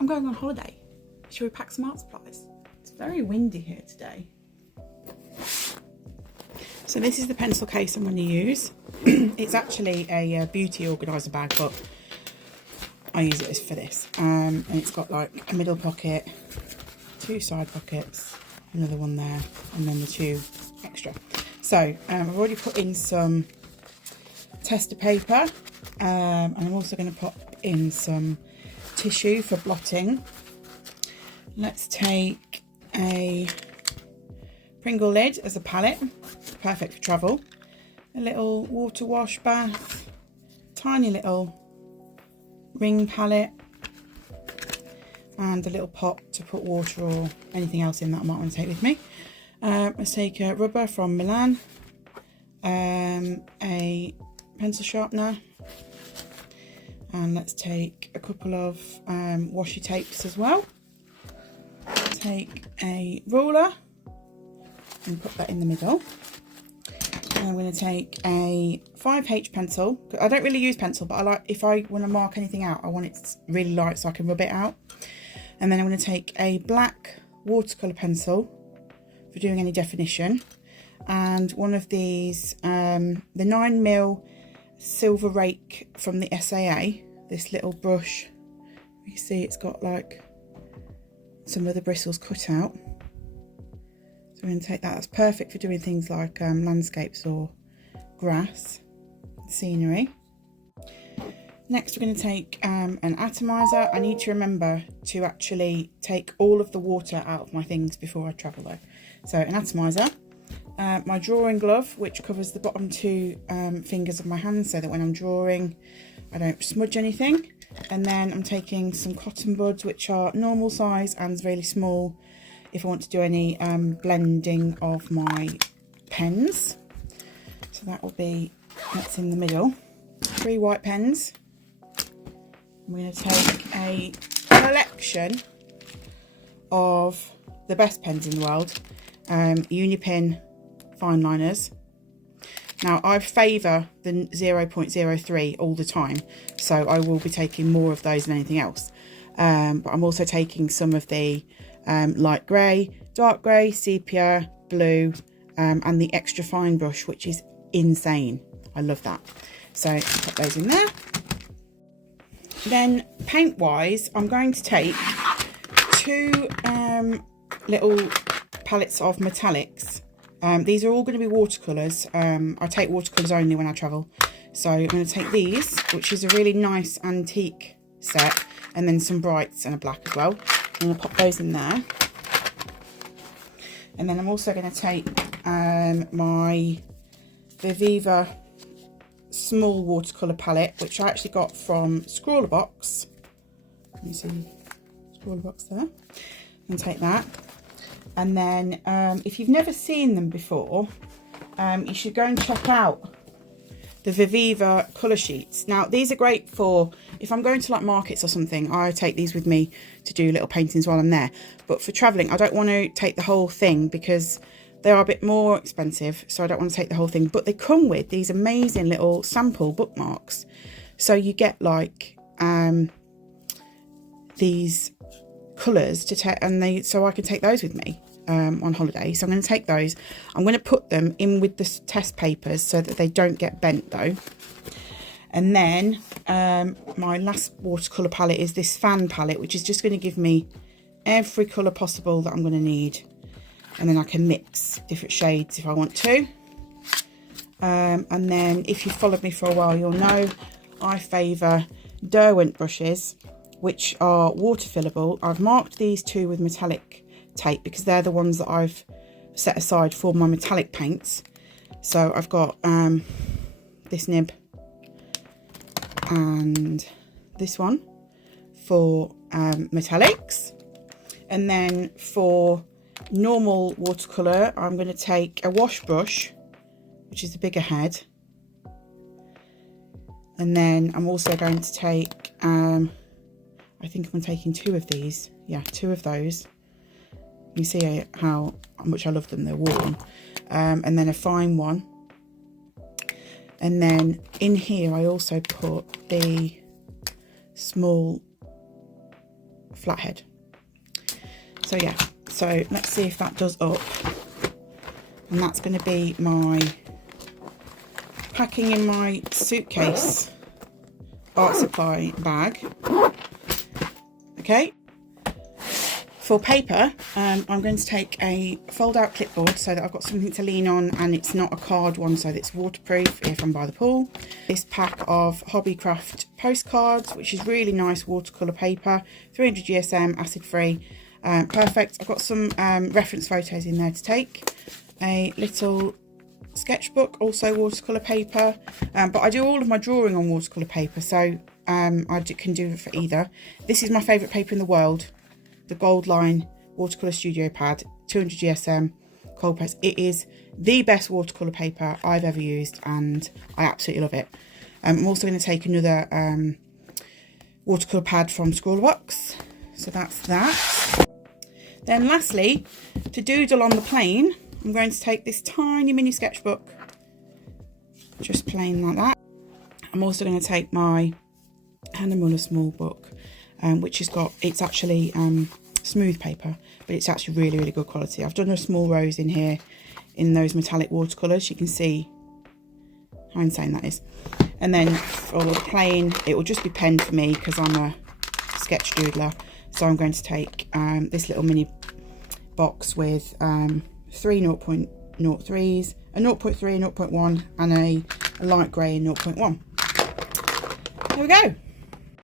I'm going on holiday. Shall we pack some art supplies? It's very windy here today. So this is the pencil case I'm going to use. It's actually a beauty organiser bag, but I use it for this. And it's got like a middle pocket, 2 side pockets, another one there, and then the 2 extra. So I've already put in some tester paper, and I'm also going to pop in some tissue for blotting. Let's take a Pringle lid as a palette, perfect for travel. A little water wash bath, tiny little ring palette, and a little pot to put water or anything else in that I might want to take with me. Let's take a rubber from Milan, a pencil sharpener, and let's take a couple of washi tapes as well. Take a ruler and put that in the middle. And I'm going to take a 5H pencil. I don't really use pencil, but I like, if I want to mark anything out, I want it really light so I can rub it out. And then I'm going to take a black watercolour pencil for doing any definition, and one of these, the 9mm silver rake from the SAA, this little brush. You see it's got like some of the bristles cut out. So I'm going to take that. That's perfect for doing things like landscapes or grass, scenery. Next we're going to take an atomizer. I need to remember to actually take all of the water out of my things before I travel though. So an atomizer, my drawing glove, which covers the bottom 2 fingers of my hands so that when I'm drawing I don't smudge anything. And then I'm taking some cotton buds, which are normal size and really small if I want to do any blending of my pens. So that will be, that's in the middle. 3 white pens. I'm going to take a collection of the best pens in the world, Unipin fine liners. Now I favour the 0.03 all the time, so I will be taking more of those than anything else. But I'm also taking some of the light grey, dark grey, sepia, blue, and the extra fine brush, which is insane. I love that. So put those in there. Then paint wise, I'm going to take 2 little palettes of metallics. These are all going to be watercolours. I take watercolours only when I travel. So I'm going to take these, which is a really nice antique set, and then some brights and a black as well. I'm going to pop those in there. And then I'm also going to take my Viviva small watercolour palette, which I actually got from Scrawlerbox. Can you see Scrawlerbox there? And take that. And then if you've never seen them before, you should go and check out the Viviva colour sheets. Now these are great for if I'm going to like markets or something. I take these with me to do little paintings while I'm there, but for travelling I don't want to take the whole thing because they are a bit more expensive, so I don't want to take the whole thing. But they come with these amazing little sample bookmarks, so you get like these colours to take, and so I can take those with me on holiday. So I'm going to take those. I'm going to put them in with the test papers so that they don't get bent though. And then my last watercolour palette is this fan palette, which is just going to give me every colour possible that I'm going to need. And then I can mix different shades if I want to. And then if you've followed me for a while, you'll know I favour Derwent brushes, which are water fillable. I've marked these 2 with metallic tape because they're the ones that I've set aside for my metallic paints. So I've got this nib and this one for metallics. And then for normal watercolour, I'm going to take a wash brush, which is the bigger head. And then I'm also going to take, I think I'm taking 2 of these. Yeah, 2 of those. You see how much I love them, they're warm. And then a fine one. And then in here I also put the small flathead. So yeah, so let's see if that does up. And that's going to be my packing in my suitcase art supply bag. Okay. For paper, I'm going to take a fold-out clipboard so that I've got something to lean on, and it's not a card one, so that it's waterproof if I'm by the pool. This pack of Hobbycraft postcards, which is really nice watercolour paper, 300 GSM, acid-free, perfect. I've got some reference photos in there to take. A little sketchbook, also watercolour paper, but I do all of my drawing on watercolour paper, so I can do it for either. This is my favourite paper in the world. The Goldline Watercolour Studio Pad, 200 GSM, cold press. It is the best watercolour paper I've ever used, and I absolutely love it. I'm also going to take another watercolour pad from Scrawlrbox, so that's that. Then lastly, to doodle on the plane, I'm going to take this tiny mini sketchbook, just plain like that. I'm also going to take my Hannah Muller small book, which has got, it's actually smooth paper, but it's actually really, really good quality. I've done a small rose in here in those metallic watercolours. You can see how insane that is. And then for the plain, it will just be penned for me because I'm a sketch doodler. So I'm going to take this little mini box with 3 0.03s, a 0.3, 0.1, and a light grey 0.1. There we go.